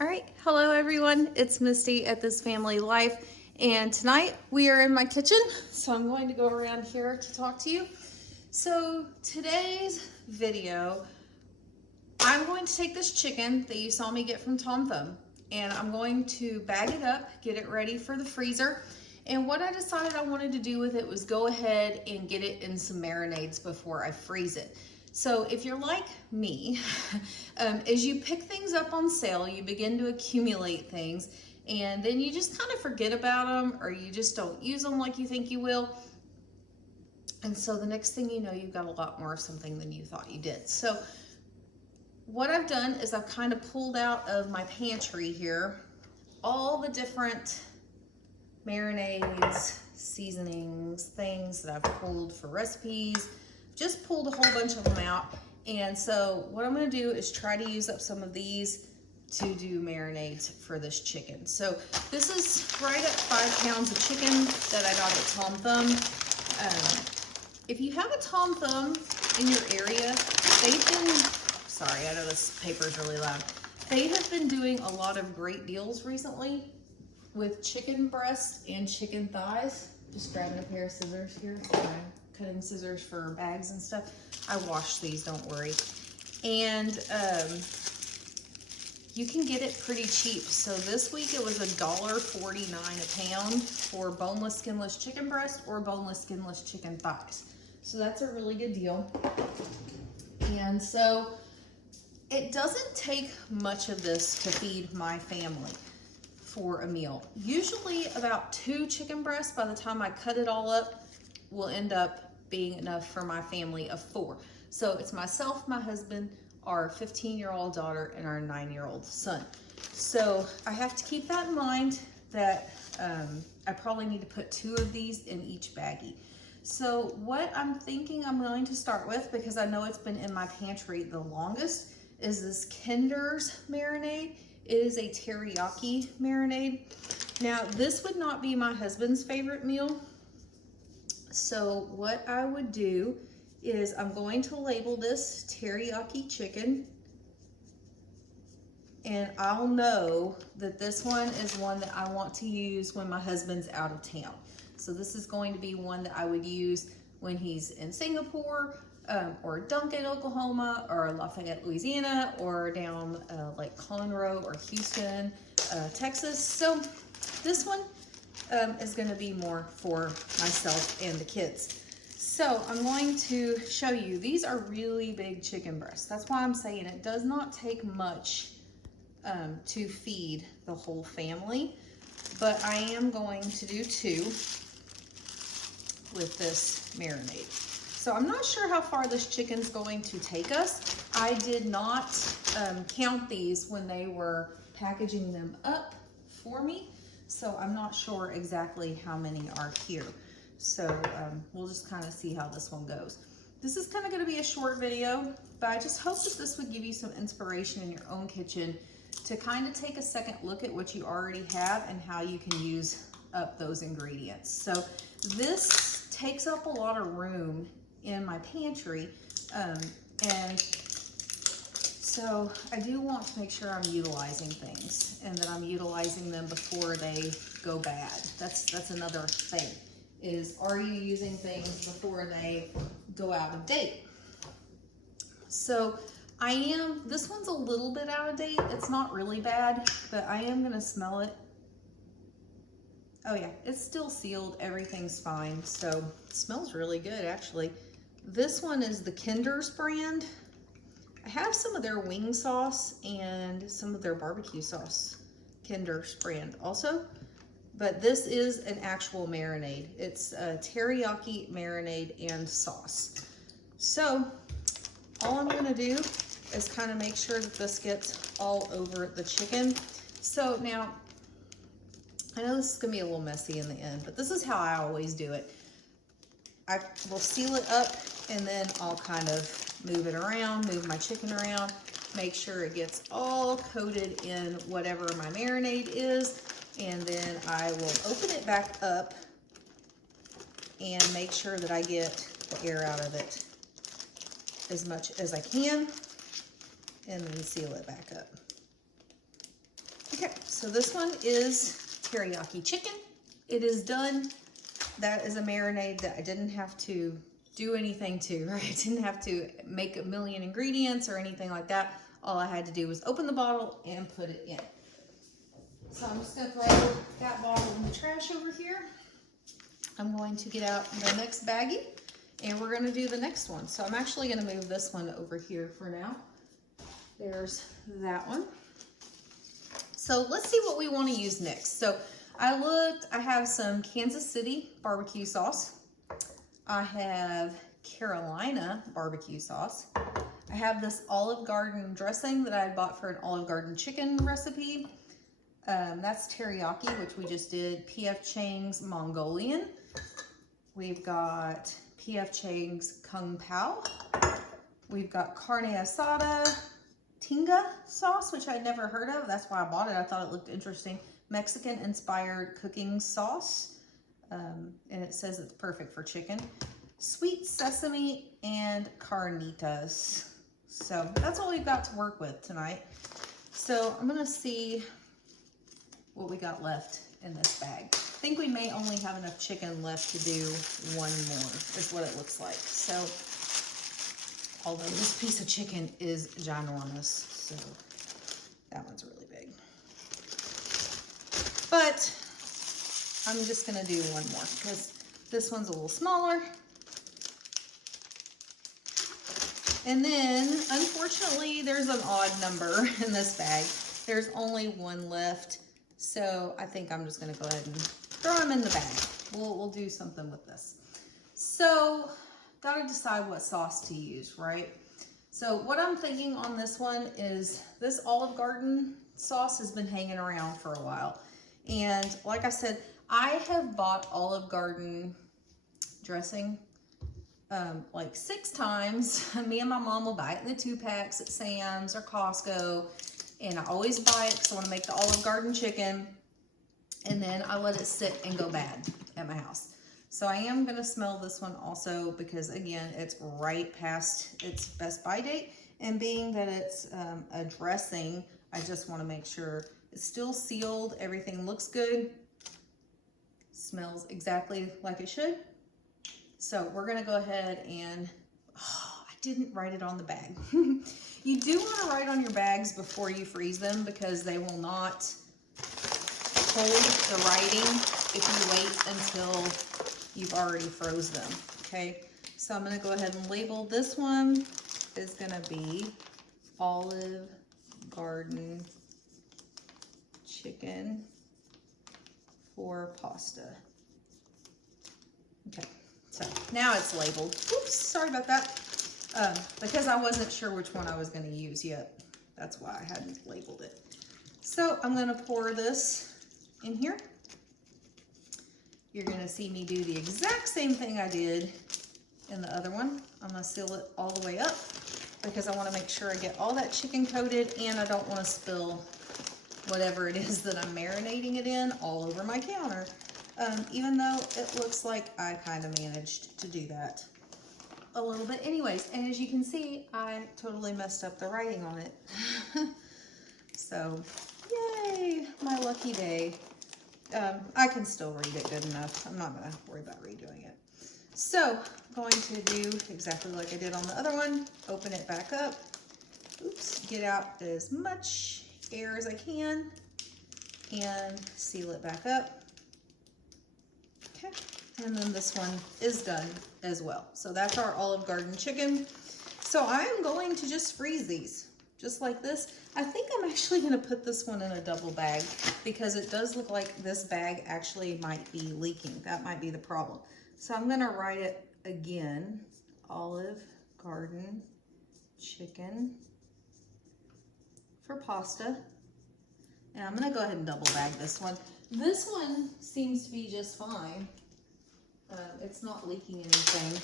All right, hello everyone. It's Misty at This Family Life, and tonight we are in my kitchen, so I'm going to go around here to talk to you. So today's video, I'm going to take this chicken that you saw me get from Tom Thumb, and I'm going to bag it up, get it ready for the freezer. And what I decided I wanted to do with it was go ahead and get it in some marinades before I freeze it. So if you're like me, as you pick things up on sale, you begin to accumulate things, and then you just kind of forget about them, or you just don't use them like you think you will. And so the next thing you know, you've got a lot more of something than you thought you did. So what I've done is I've kind of pulled out of my pantry here all the different marinades, seasonings, things that I've pulled for recipes. Just pulled a whole bunch of them out. And so what I'm gonna do is try to use up some of these to do marinades for this chicken. So this is right at 5 pounds of chicken that I got at Tom Thumb. If you have a Tom Thumb in your area, they've been, sorry, I know this paper is really loud. They have been doing a lot of great deals recently with chicken breast and chicken thighs. Just grabbing a pair of scissors here. Cutting scissors for bags and stuff. I washed these, don't worry. And you can get it pretty cheap. So this week it was $1.49 a pound for boneless, skinless chicken breast or boneless, skinless chicken thighs. So that's a really good deal. And so it doesn't take much of this to feed my family for a meal. Usually about 2 chicken breasts, by the time I cut it all up, will end up being enough for my family of 4. So it's myself, my husband, our 15-year-old daughter, and our 9-year-old son. So I have to keep that in mind that I probably need to put 2 of these in each baggie. So what I'm thinking I'm going to start with, because I know it's been in my pantry the longest, is this Kinder's marinade. It is a teriyaki marinade. Now this would not be my husband's favorite meal. So what I would do is I'm going to label this teriyaki chicken, and I'll know that this one is one that I want to use when my husband's out of town. So this is going to be one that I would use when he's in Singapore, or Duncan, Oklahoma, or Lafayette, Louisiana, or down like Conroe or Houston, Texas. So this one is going to be more for myself and the kids. So I'm going to show you, these are really big chicken breasts. That's why I'm saying it does not take much to feed the whole family, but I am going to do 2 with this marinade. So I'm not sure how far this chicken's going to take us. I did not count these when they were packaging them up for me. So I'm not sure exactly how many are here. So we'll just kind of see how this one goes. This is kind of going to be a short video, but I just hope that this would give you some inspiration in your own kitchen to kind of take a second look at what you already have and how you can use up those ingredients. So this takes up a lot of room in my pantry, and so I do want to make sure I'm utilizing things and that I'm utilizing them before they go bad. That's another thing, is are you using things before they go out of date? So this one's a little bit out of date. It's not really bad, but I am gonna smell it. Oh yeah, it's still sealed, everything's fine. So it smells really good actually. This one is the Kinder's brand. I have some of their wing sauce and some of their barbecue sauce, Kinder's brand also, but this is an actual marinade. It's a teriyaki marinade and sauce. So all I'm gonna do is kind of make sure that this gets all over the chicken. So now, I know this is gonna be a little messy in the end, but this is how I always do it. I will seal it up, and then I'll kind of move it around, move my chicken around, make sure it gets all coated in whatever my marinade is, and then I will open it back up and make sure that I get the air out of it as much as I can, and then seal it back up. So this one is teriyaki chicken. It is done. That is a marinade that I didn't have to do anything to, right? I didn't have to make a million ingredients or anything like that. All I had to do was open the bottle and put it in. So I'm just gonna throw that bottle in the trash over here. I'm going to get out the next baggie and we're gonna do the next one. So I'm actually gonna move this one over here for now. There's that one. So let's see what we want to use next. So I have some Kansas City barbecue sauce. I have Carolina barbecue sauce. I have this Olive Garden dressing that I had bought for an Olive Garden chicken recipe. That's teriyaki, which we just did. P.F. Chang's Mongolian. We've got P.F. Chang's Kung Pao. We've got carne asada tinga sauce, which I'd never heard of. That's why I bought it. I thought it looked interesting. Mexican inspired cooking sauce. And it says it's perfect for chicken. Sweet sesame and carnitas. So that's all we've got to work with tonight. So I'm gonna see what we got left in this bag. I think we may only have enough chicken left to do one more, is what it looks like. So, although this piece of chicken is ginormous, so that one's really big. But I'm just gonna do one more because this one's a little smaller. And then, unfortunately, there's an odd number in this bag. There's only one left. So I think I'm just gonna go ahead and throw them in the bag. We'll do something with this. So, gotta decide what sauce to use, right? So what I'm thinking on this one is this Olive Garden sauce has been hanging around for a while. And like I said, I have bought Olive Garden dressing like 6 times. Me and my mom will buy it in the 2-packs at Sam's or Costco. And I always buy it because I want to make the Olive Garden chicken. And then I let it sit and go bad at my house. So I am going to smell this one also because, again, it's right past its best by date. And being that it's a dressing, I just want to make sure it's still sealed. Everything looks good. Smells exactly like it should. So we're going to go ahead and... I didn't write it on the bag. You do want to write on your bags before you freeze them because they will not hold the writing if you wait until you've already froze them, okay? So I'm going to go ahead and label this one is going to be Olive Garden chicken for pasta. Okay, so now it's labeled. Oops, sorry about that. Because I wasn't sure which one I was going to use yet. That's why I hadn't labeled it. So I'm going to pour this in here. You're going to see me do the exact same thing I did in the other one. I'm going to seal it all the way up because I want to make sure I get all that chicken coated and I don't want to spill whatever it is that I'm marinating it in all over my counter. Even though it looks like I kind of managed to do that a little bit anyways. And as you can see, I totally messed up the writing on it. So, yay, my lucky day. I can still read it good enough. I'm not going to worry about redoing it. So, I'm going to do exactly like I did on the other one. Open it back up. Oops, get out as much air as I can. And seal it back up. Okay. And then this one is done as well. So that's our Olive Garden chicken. So I'm going to just freeze these just like this. I think I'm actually going to put this one in a double bag because it does look like this bag actually might be leaking. That might be the problem. So I'm going to write it again. Olive Garden chicken for pasta. And I'm going to go ahead and double bag this one. This one seems to be just fine. It's not leaking anything,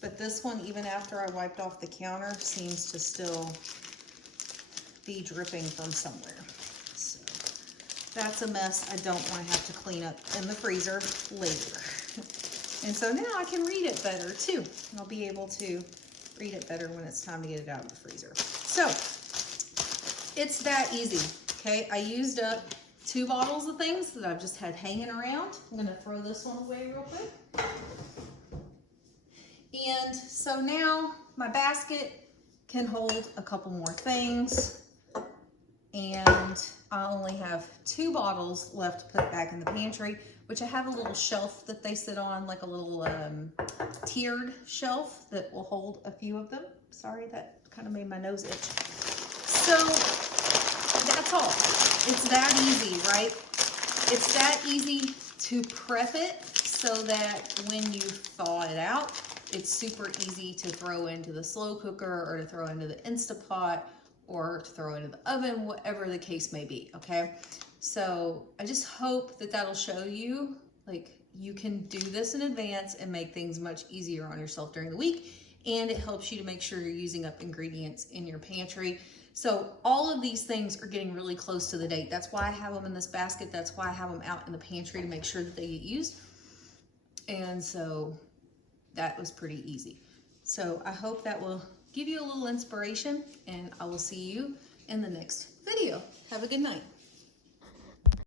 but this one, even after I wiped off the counter, seems to still be dripping from somewhere. So that's a mess I don't want to have to clean up in the freezer later. And so now I can read it better too. I'll be able to read it better when it's time to get it out of the freezer. So it's that easy, okay? I used up 2 bottles of things that I've just had hanging around. I'm gonna throw this one away real quick. And so now my basket can hold a couple more things. And I only have 2 bottles left to put back in the pantry, which I have a little shelf that they sit on, like a little tiered shelf that will hold a few of them. Sorry, that kind of made my nose itch. So that's all. It's that easy, right? It's that easy to prep it so that when you thaw it out, it's super easy to throw into the slow cooker or to throw into the Instapot or to throw into the oven, whatever the case may be, okay? So I just hope that that'll show you, like, you can do this in advance and make things much easier on yourself during the week, and it helps you to make sure you're using up ingredients in your pantry. So all of these things are getting really close to the date. That's why I have them in this basket. That's why I have them out in the pantry to make sure that they get used. And so that was pretty easy. So I hope that will give you a little inspiration, and I will see you in the next video. Have a good night.